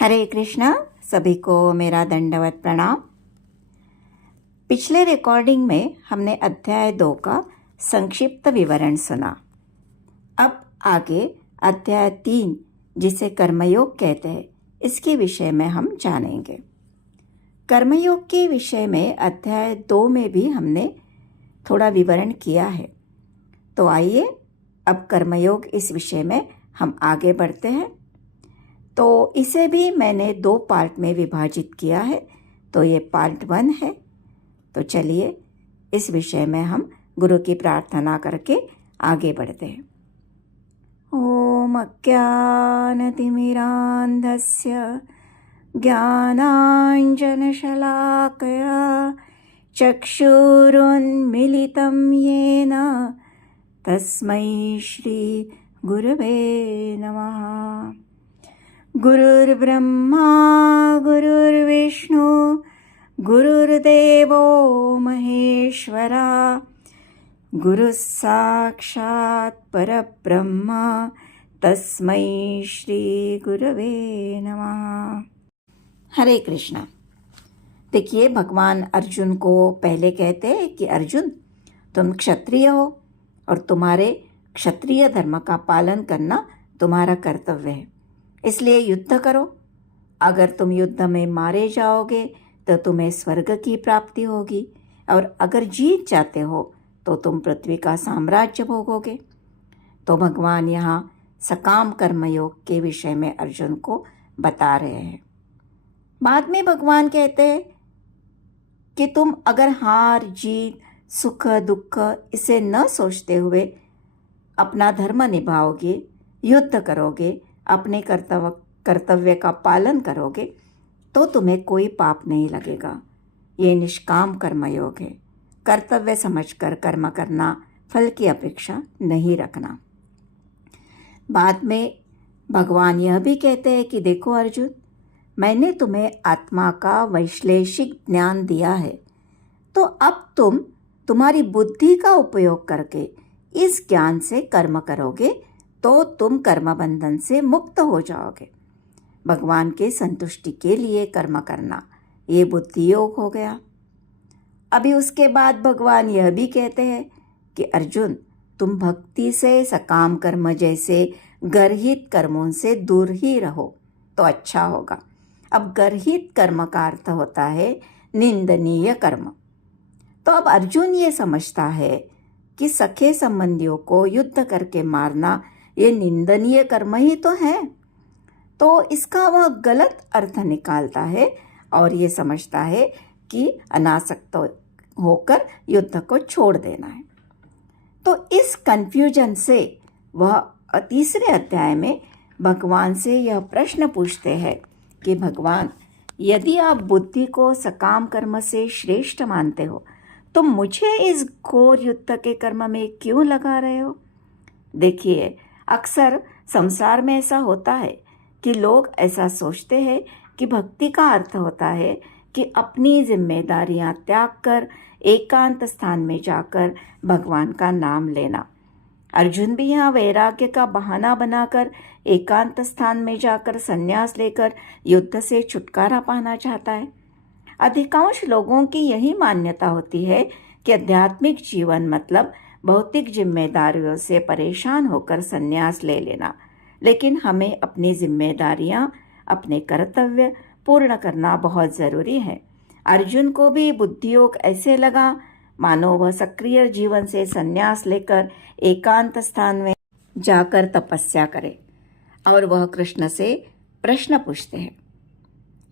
हरे कृष्णा। सभी को मेरा दंडवत प्रणाम। पिछले रिकॉर्डिंग में हमने अध्याय 2 का संक्षिप्त विवरण सुना। अब आगे अध्याय 3 जिसे कर्मयोग कहते हैं इसके विषय में हम जानेंगे। कर्मयोग के विषय में अध्याय 2 में भी हमने थोड़ा विवरण किया है। तो आइए अब कर्मयोग इस विषय में हम आगे बढ़ते हैं। तो इसे भी मैंने 2 पार्ट में विभाजित किया है। तो ये पार्ट 1 है। तो चलिए इस विषय में हम गुरु की प्रार्थना करके आगे बढ़ते हैं। ओम अज्ञानतिमिरान्धस्य ज्ञानाञ्जनशलाकया चक्षुरुन्मिलितं येन तस्मै श्री गुरवे नमः। गुरुर्ब्रह्मा गुरुर्विष्णु गुरुर्देवो महेश्वरा गुरुः साक्षात् परब्रह्म तस्मै श्री गुरवे नमः। हरे कृष्णा। देखिए, भगवान अर्जुन को पहले कहते हैं कि अर्जुन, तुम क्षत्रिय हो और तुम्हारे क्षत्रिय धर्म का पालन करना तुम्हारा कर्तव्य है, इसलिए युद्ध करो। अगर तुम युद्ध में मारे जाओगे तो तुम्हें स्वर्ग की प्राप्ति होगी, और अगर जीत जाते हो तो तुम पृथ्वी का साम्राज्य भोगोगे। तो भगवान यहाँ सकाम कर्मयोग के विषय में अर्जुन को बता रहे हैं। बाद में भगवान कहते हैं कि तुम अगर हार जीत सुख दुख इसे न सोचते हुए अपना धर्म निभाओगे, युद्ध करोगे, अपने कर्तव्य का पालन करोगे तो तुम्हें कोई पाप नहीं लगेगा। ये निष्काम कर्मयोग है। कर्तव्य समझकर कर्म करना, फल की अपेक्षा नहीं रखना। बाद में भगवान यह भी कहते हैं कि देखो अर्जुन, मैंने तुम्हें आत्मा का वैश्लेषिक ज्ञान दिया है, तो अब तुम तुम्हारी बुद्धि का उपयोग करके इस ज्ञान से कर्म करोगे तो तुम कर्म बंधन से मुक्त हो जाओगे। भगवान के संतुष्टि के लिए कर्म करना, ये बुद्धि योग हो गया। अभी उसके बाद भगवान यह भी कहते हैं कि अर्जुन, तुम भक्ति से सकाम कर्म जैसे गर्हित कर्मों से दूर ही रहो तो अच्छा होगा। अब गर्हित कर्म का अर्थ होता है निंदनीय कर्म। तो अब अर्जुन ये समझता है कि सखे संबंधियों को युद्ध करके मारना ये निंदनीय कर्म ही तो है। तो इसका वह गलत अर्थ निकालता है और ये समझता है कि अनासक्त होकर युद्ध को छोड़ देना है। तो इस कंफ्यूजन से वह तीसरे अध्याय में भगवान से यह प्रश्न पूछते हैं कि भगवान, यदि आप बुद्धि को सकाम कर्म से श्रेष्ठ मानते हो तो मुझे इस घोर युद्ध के कर्म में क्यों लगा रहे हो? देखिए, अक्सर संसार में ऐसा होता है कि लोग ऐसा सोचते हैं कि भक्ति का अर्थ होता है कि अपनी जिम्मेदारियां त्याग कर एकांत स्थान में जाकर भगवान का नाम लेना। अर्जुन भी यहाँ वैराग्य का बहाना बनाकर एकांत स्थान में जाकर संन्यास लेकर युद्ध से छुटकारा पाना चाहता है। अधिकांश लोगों की यही मान्यता होती है कि आध्यात्मिक जीवन मतलब भौतिक जिम्मेदारियों से परेशान होकर संन्यास ले लेना। लेकिन हमें अपनी जिम्मेदारियां, अपने कर्तव्य पूर्ण करना बहुत ज़रूरी है। अर्जुन को भी बुद्धियोग ऐसे लगा मानो वह सक्रिय जीवन से संन्यास लेकर एकांत स्थान में जाकर तपस्या करे और वह कृष्ण से प्रश्न पूछते हैं।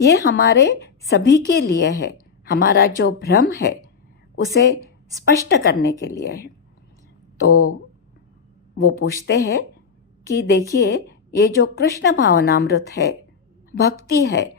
ये हमारे सभी के लिए है। हमारा जो भ्रम है उसे स्पष्ट करने के लिए है। तो वो पूछते हैं कि देखिए, ये जो कृष्ण भावनामृत है, भक्ति है,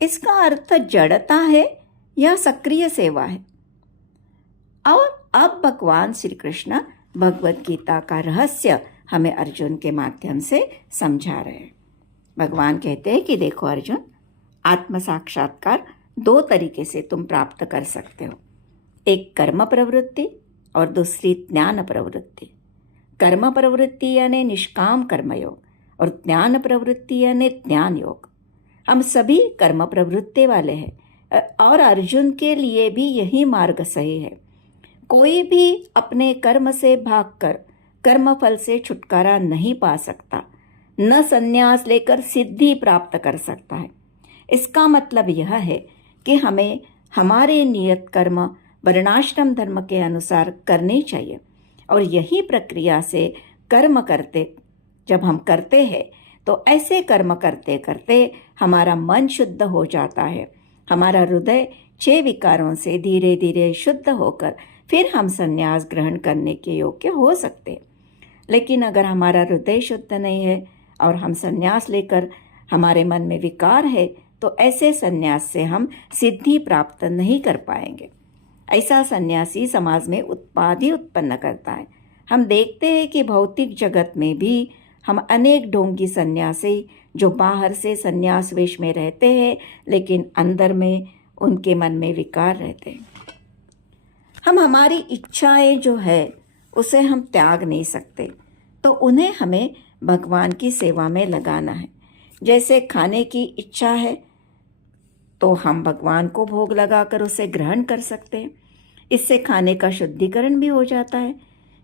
इसका अर्थ जड़ता है या सक्रिय सेवा है? और अब भगवान श्री कृष्ण भगवद गीता का रहस्य हमें अर्जुन के माध्यम से समझा रहे हैं। भगवान कहते हैं कि देखो अर्जुन, आत्म साक्षात्कार 2 तरीके से तुम प्राप्त कर सकते हो। एक कर्म प्रवृत्ति और दूसरी ज्ञान प्रवृत्ति। कर्म प्रवृत्ति यानी निष्काम कर्मयोग और ज्ञान प्रवृत्ति यानी ज्ञान योग। हम सभी कर्म प्रवृत्ति वाले हैं और अर्जुन के लिए भी यही मार्ग सही है। कोई भी अपने कर्म से भागकर कर्म फल से छुटकारा नहीं पा सकता, न संन्यास लेकर सिद्धि प्राप्त कर सकता है। इसका मतलब यह है कि हमें हमारे नियत कर्म वर्णाश्रम धर्म के अनुसार करने चाहिए और यही प्रक्रिया से कर्म करते जब हम करते हैं तो ऐसे कर्म करते करते हमारा मन शुद्ध हो जाता है। हमारा हृदय 6 विकारों से धीरे धीरे शुद्ध होकर फिर हम संन्यास ग्रहण करने के योग्य हो सकते हैं। लेकिन अगर हमारा हृदय शुद्ध नहीं है और हम संन्यास लेकर हमारे मन में विकार है तो ऐसे संन्यास से हम सिद्धि प्राप्त नहीं कर पाएंगे। ऐसा सन्यासी समाज में उत्पादी उत्पन्न करता है। हम देखते हैं कि भौतिक जगत में भी हम अनेक ढोंगी सन्यासी जो बाहर से सन्यास वेश में रहते हैं लेकिन अंदर में उनके मन में विकार रहते हैं। हम हमारी इच्छाएं जो है उसे हम त्याग नहीं सकते, तो उन्हें हमें भगवान की सेवा में लगाना है। जैसे खाने की इच्छा है तो हम भगवान को भोग लगाकर उसे ग्रहण कर सकते हैं। इससे खाने का शुद्धिकरण भी हो जाता है।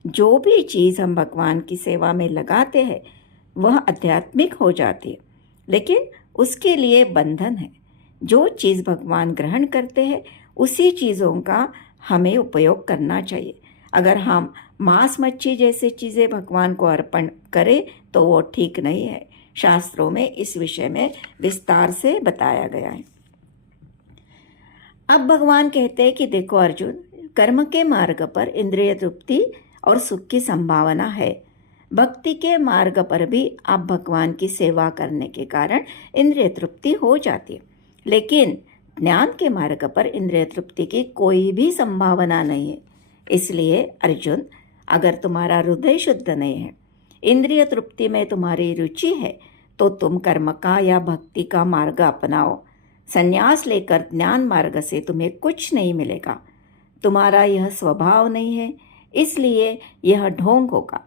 जो भी चीज़ हम भगवान की सेवा में लगाते हैं वह आध्यात्मिक हो जाती है, लेकिन उसके लिए बंधन है। जो चीज़ भगवान ग्रहण करते हैं उसी चीज़ों का हमें उपयोग करना चाहिए। अगर हम मांस मच्छी जैसी चीज़ें भगवान को अर्पण करें तो वो ठीक नहीं है। शास्त्रों में इस विषय में विस्तार से बताया गया है। अब भगवान कहते हैं कि देखो अर्जुन, कर्म के मार्ग पर इंद्रिय तृप्ति और सुख की संभावना है। भक्ति के मार्ग पर भी आप भगवान की सेवा करने के कारण इंद्रिय तृप्ति हो जाती है, लेकिन ज्ञान के मार्ग पर इंद्रिय तृप्ति की कोई भी संभावना नहीं है। इसलिए अर्जुन, अगर तुम्हारा हृदय शुद्ध नहीं है, इंद्रिय तृप्ति में तुम्हारी रुचि है, तो तुम कर्म का या भक्ति का मार्ग अपनाओ। संन्यास लेकर ज्ञान मार्ग से तुम्हें कुछ नहीं मिलेगा। तुम्हारा यह स्वभाव नहीं है, इसलिए यह ढोंग होगा।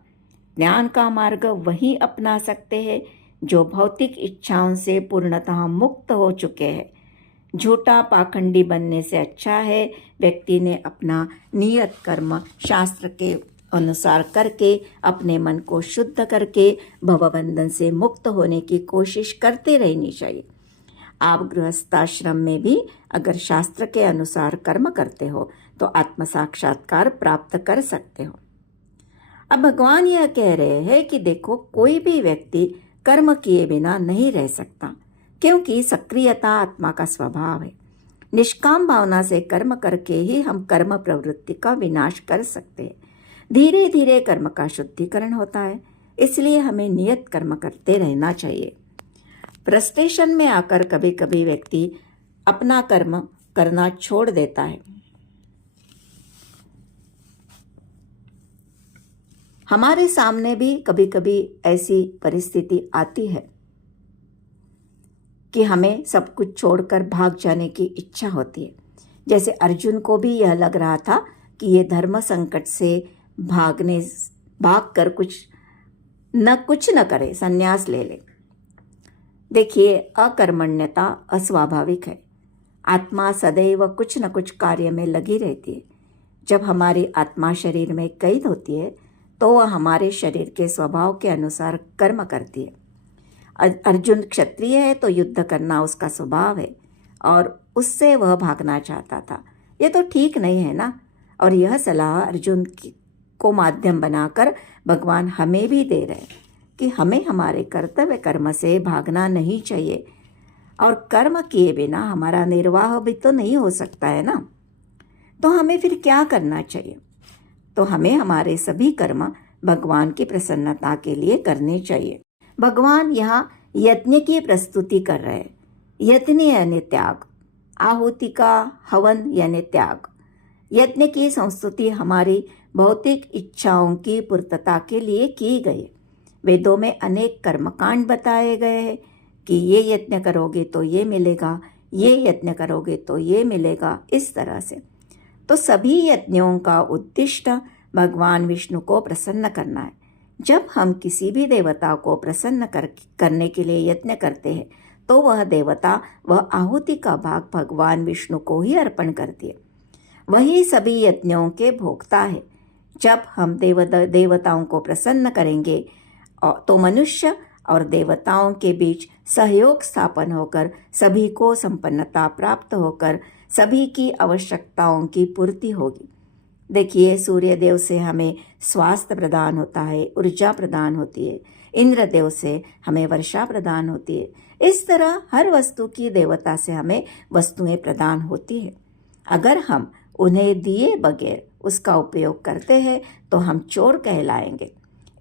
ज्ञान का मार्ग वही अपना सकते हैं जो भौतिक इच्छाओं से पूर्णतः मुक्त हो चुके हैं। झूठा पाखंडी बनने से अच्छा है व्यक्ति ने अपना नियत कर्म शास्त्र के अनुसार करके अपने मन को शुद्ध करके भवबंधन से मुक्त होने की कोशिश करते रहनी चाहिए। आप गृहस्थाश्रम में भी अगर शास्त्र के अनुसार कर्म करते हो तो आत्म साक्षात्कार प्राप्त कर सकते हो। अब भगवान यह कह रहे हैं कि देखो, कोई भी व्यक्ति कर्म किए बिना नहीं रह सकता, क्योंकि सक्रियता आत्मा का स्वभाव है। निष्काम भावना से कर्म करके ही हम कर्म प्रवृत्ति का विनाश कर सकते हैं। धीरे धीरे कर्म का शुद्धिकरण होता है, इसलिए हमें नियत कर्म करते रहना चाहिए। फ्रस्ट्रेशन में आकर कभी कभी व्यक्ति अपना कर्म करना छोड़ देता है। हमारे सामने भी कभी कभी ऐसी परिस्थिति आती है कि हमें सब कुछ छोड़कर भाग जाने की इच्छा होती है। जैसे अर्जुन को भी यह लग रहा था कि ये धर्म संकट से भागकर कुछ न करे, संन्यास ले ले। देखिए, अकर्मण्यता अस्वाभाविक है। आत्मा सदैव कुछ न कुछ कार्य में लगी रहती है। जब हमारी आत्मा शरीर में कैद होती है तो वह हमारे शरीर के स्वभाव के अनुसार कर्म करती है। अर्जुन क्षत्रिय है तो युद्ध करना उसका स्वभाव है और उससे वह भागना चाहता था। ये तो ठीक नहीं है ना। और यह सलाह अर्जुन को माध्यम बनाकर भगवान हमें भी दे रहे हैं कि हमें हमारे कर्तव्य कर्म से भागना नहीं चाहिए। और कर्म किए बिना हमारा निर्वाह भी तो नहीं हो सकता है ना। तो हमें फिर क्या करना चाहिए? तो हमें हमारे सभी कर्म भगवान की प्रसन्नता के लिए करने चाहिए। भगवान यहाँ यज्ञ की प्रस्तुति कर रहे हैं। यज्ञ यानी त्याग, आहुति का हवन यानी त्याग। यज्ञ की संस्तुति हमारी भौतिक इच्छाओं की पूर्तता के लिए की गई। वेदों में अनेक कर्मकांड बताए गए हैं कि ये यज्ञ करोगे तो ये मिलेगा, ये यज्ञ करोगे तो ये मिलेगा, इस तरह से। तो सभी यज्ञों का उद्दिष्ट भगवान विष्णु को प्रसन्न करना है। जब हम किसी भी देवता को प्रसन्न करने के लिए यत्न करते हैं तो वह देवता वह आहुति का भाग भगवान विष्णु को ही अर्पण करती है। वही सभी यज्ञों के भोक्ता है। जब हम देवताओं को प्रसन्न करेंगे तो मनुष्य और देवताओं के बीच सहयोग स्थापन होकर सभी को संपन्नता प्राप्त होकर सभी की आवश्यकताओं की पूर्ति होगी। देखिए, सूर्य देव से हमें स्वास्थ्य प्रदान होता है, ऊर्जा प्रदान होती है। इंद्र देव से हमें वर्षा प्रदान होती है। इस तरह हर वस्तु की देवता से हमें वस्तुएं प्रदान होती है। अगर हम उन्हें दिए बगैर उसका उपयोग करते हैं तो हम चोर कहलाएंगे।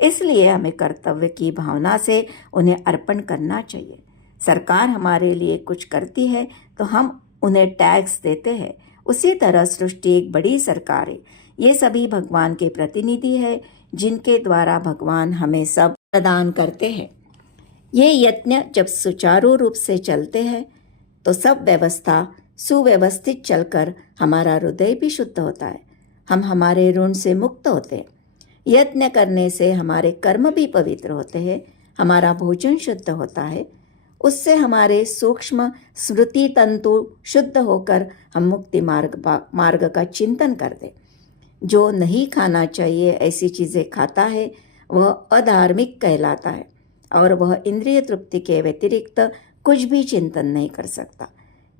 इसलिए हमें कर्तव्य की भावना से उन्हें अर्पण करना चाहिए। सरकार हमारे लिए कुछ करती है तो हम उन्हें टैक्स देते हैं। उसी तरह सृष्टि एक बड़ी सरकार है। ये सभी भगवान के प्रतिनिधि है, जिनके द्वारा भगवान हमें सब प्रदान करते हैं। ये यज्ञ जब सुचारू रूप से चलते हैं तो सब व्यवस्था सुव्यवस्थित चलकर हमारा हृदय भी शुद्ध होता है। हम हमारे ऋण से मुक्त होते हैं। यज्ञ करने से हमारे कर्म भी पवित्र होते हैं। हमारा भोजन शुद्ध होता है। उससे हमारे सूक्ष्म स्मृति तंतु शुद्ध होकर हम मुक्ति मार्ग का चिंतन करते। जो नहीं खाना चाहिए ऐसी चीज़ें खाता है वह अधार्मिक कहलाता है और वह इंद्रिय तृप्ति के व्यतिरिक्त कुछ भी चिंतन नहीं कर सकता।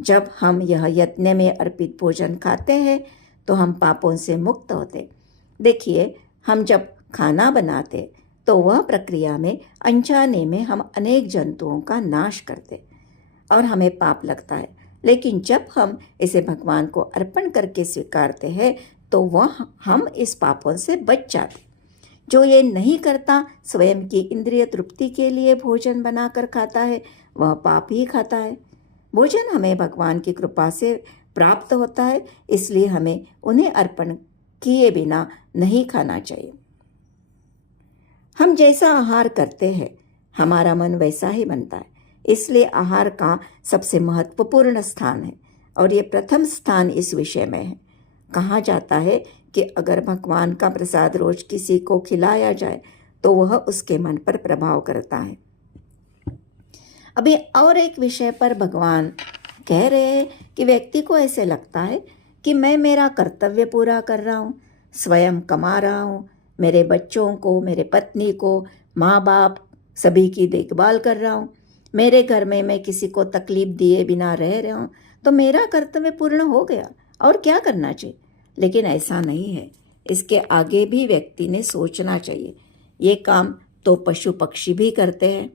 जब हम यह यज्ञ में अर्पित भोजन खाते हैं तो हम पापों से मुक्त होते। देखिए, हम जब खाना बनाते तो वह प्रक्रिया में अनजाने में हम अनेक जंतुओं का नाश करते और हमें पाप लगता है। लेकिन जब हम इसे भगवान को अर्पण करके स्वीकारते हैं तो वह हम इस पापों से बच जाते। जो ये नहीं करता, स्वयं की इंद्रिय तृप्ति के लिए भोजन बनाकर खाता है, वह पाप ही खाता है। भोजन हमें भगवान की कृपा से प्राप्त होता है, इसलिए हमें उन्हें अर्पण किए बिना नहीं खाना चाहिए। हम जैसा आहार करते हैं हमारा मन वैसा ही बनता है। इसलिए आहार का सबसे महत्वपूर्ण स्थान है और ये प्रथम स्थान इस विषय में है। कहा जाता है कि अगर भगवान का प्रसाद रोज किसी को खिलाया जाए तो वह उसके मन पर प्रभाव करता है। अभी और एक विषय पर भगवान कह रहे हैं कि व्यक्ति को ऐसे लगता है कि मैं मेरा कर्तव्य पूरा कर रहा हूँ, स्वयं कमा रहा हूँ, मेरे बच्चों को, मेरे पत्नी को, माँ बाप सभी की देखभाल कर रहा हूँ, मेरे घर में मैं किसी को तकलीफ दिए बिना रह रहा हूँ, तो मेरा कर्तव्य पूर्ण हो गया, और क्या करना चाहिए। लेकिन ऐसा नहीं है। इसके आगे भी व्यक्ति ने सोचना चाहिए। ये काम तो पशु पक्षी भी करते हैं।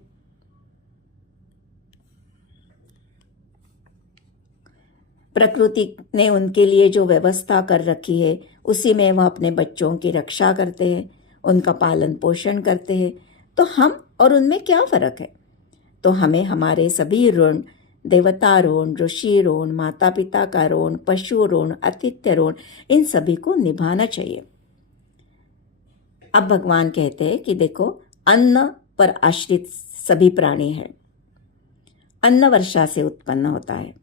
प्रकृति ने उनके लिए जो व्यवस्था कर रखी है उसी में वह अपने बच्चों की रक्षा करते हैं, उनका पालन पोषण करते हैं। तो हम और उनमें क्या फ़र्क है। तो हमें हमारे सभी ऋण, देवता ऋण, ऋषि ऋण, माता पिता का ऋण, पशु ऋण, आतिथ्य ऋण, इन सभी को निभाना चाहिए। अब भगवान कहते हैं कि देखो, अन्न पर आश्रित सभी प्राणी हैं। अन्न वर्षा से उत्पन्न होता है।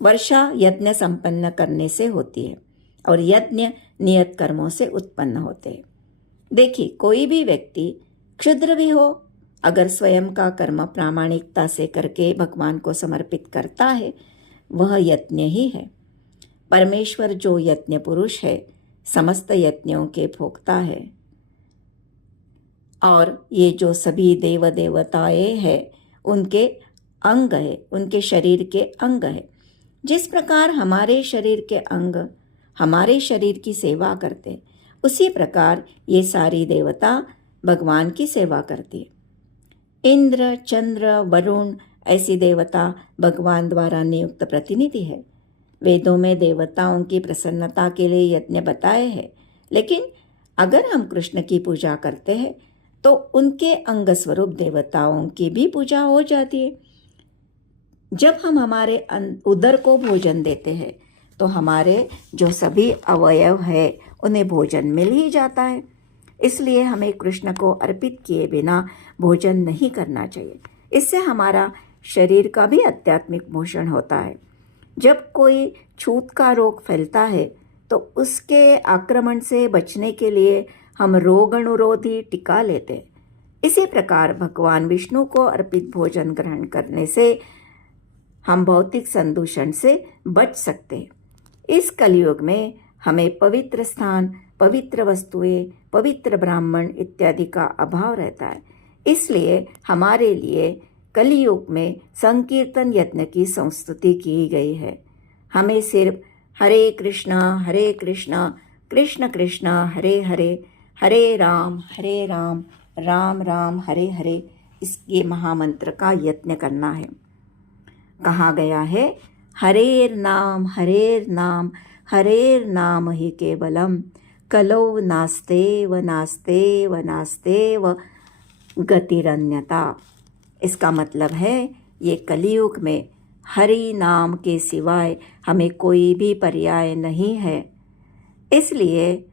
वर्षा यज्ञ संपन्न करने से होती है और यज्ञ नियत कर्मों से उत्पन्न होते हैं। देखिए, कोई भी व्यक्ति क्षुद्र भी हो, अगर स्वयं का कर्म प्रामाणिकता से करके भगवान को समर्पित करता है, वह यज्ञ ही है। परमेश्वर जो यज्ञ पुरुष है, समस्त यज्ञों के भोक्ता है। और ये जो सभी देव देवताएं हैं, उनके अंग है, उनके शरीर के अंग है। जिस प्रकार हमारे शरीर के अंग हमारे शरीर की सेवा करते, उसी प्रकार ये सारी देवता भगवान की सेवा करती है। इंद्र, चंद्र, वरुण ऐसी देवता भगवान द्वारा नियुक्त प्रतिनिधि है। वेदों में देवताओं की प्रसन्नता के लिए यज्ञ बताए हैं, लेकिन अगर हम कृष्ण की पूजा करते हैं तो उनके अंग स्वरूप देवताओं की भी पूजा हो जाती है। जब हम हमारे उदर को भोजन देते हैं तो हमारे जो सभी अवयव है उन्हें भोजन मिल ही जाता है। इसलिए हमें कृष्ण को अर्पित किए बिना भोजन नहीं करना चाहिए। इससे हमारा शरीर का भी आध्यात्मिक पोषण होता है। जब कोई छूत का रोग फैलता है तो उसके आक्रमण से बचने के लिए हम रोग अनुरोधी टीका लेते हैं। इसी प्रकार भगवान विष्णु को अर्पित भोजन ग्रहण करने से हम भौतिक संदूषण से बच सकते हैं। इस कलयुग में हमें पवित्र स्थान, पवित्र वस्तुएं, पवित्र ब्राह्मण इत्यादि का अभाव रहता है। इसलिए हमारे लिए कलयुग में संकीर्तन यज्ञ की संस्तुति की गई है। हमें सिर्फ हरे कृष्णा कृष्ण कृष्ण हरे हरे, हरे राम राम राम हरे हरे, इसके महामंत्र का यत्न करना है। कहा गया है, हरेर नाम हरेर नाम ही केवलम, कलौ नास्तेव नास्तेव नास्तेव गतिरन्यता। इसका मतलब है ये कलयुग में हरि नाम के सिवाय हमें कोई भी पर्याय नहीं है। इसलिए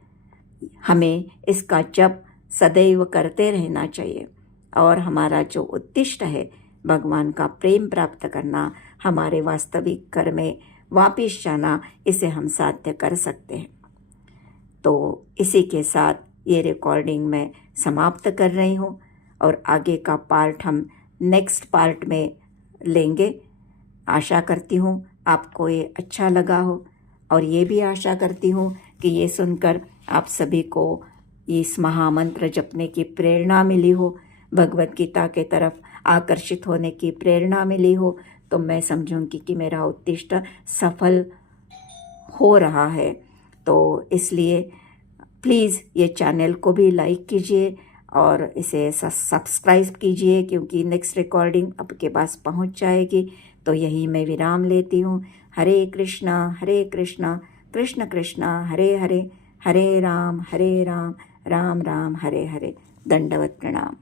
हमें इसका जप सदैव करते रहना चाहिए और हमारा जो उद्दिष्ट है भगवान का प्रेम प्राप्त करना, हमारे वास्तविक घर में वापिस जाना, इसे हम साध्य कर सकते हैं। तो इसी के साथ ये रिकॉर्डिंग मैं समाप्त कर रही हूँ और आगे का पार्ट हम नेक्स्ट पार्ट में लेंगे। आशा करती हूँ आपको ये अच्छा लगा हो और ये भी आशा करती हूँ कि ये सुनकर आप सभी को इस महामंत्र जपने की प्रेरणा मिली हो, भगवत गीता के तरफ आकर्षित होने की प्रेरणा मिली हो, तो मैं समझूंगी कि मेरा उद्दिष्ट सफल हो रहा है। तो इसलिए प्लीज़ ये चैनल को भी लाइक कीजिए और इसे सब्सक्राइब कीजिए, क्योंकि नेक्स्ट रिकॉर्डिंग आपके पास पहुंच जाएगी। तो यही मैं विराम लेती हूँ। हरे कृष्णा कृष्ण कृष्ण हरे हरे, हरे राम राम राम हरे हरे। दंडवत प्रणाम।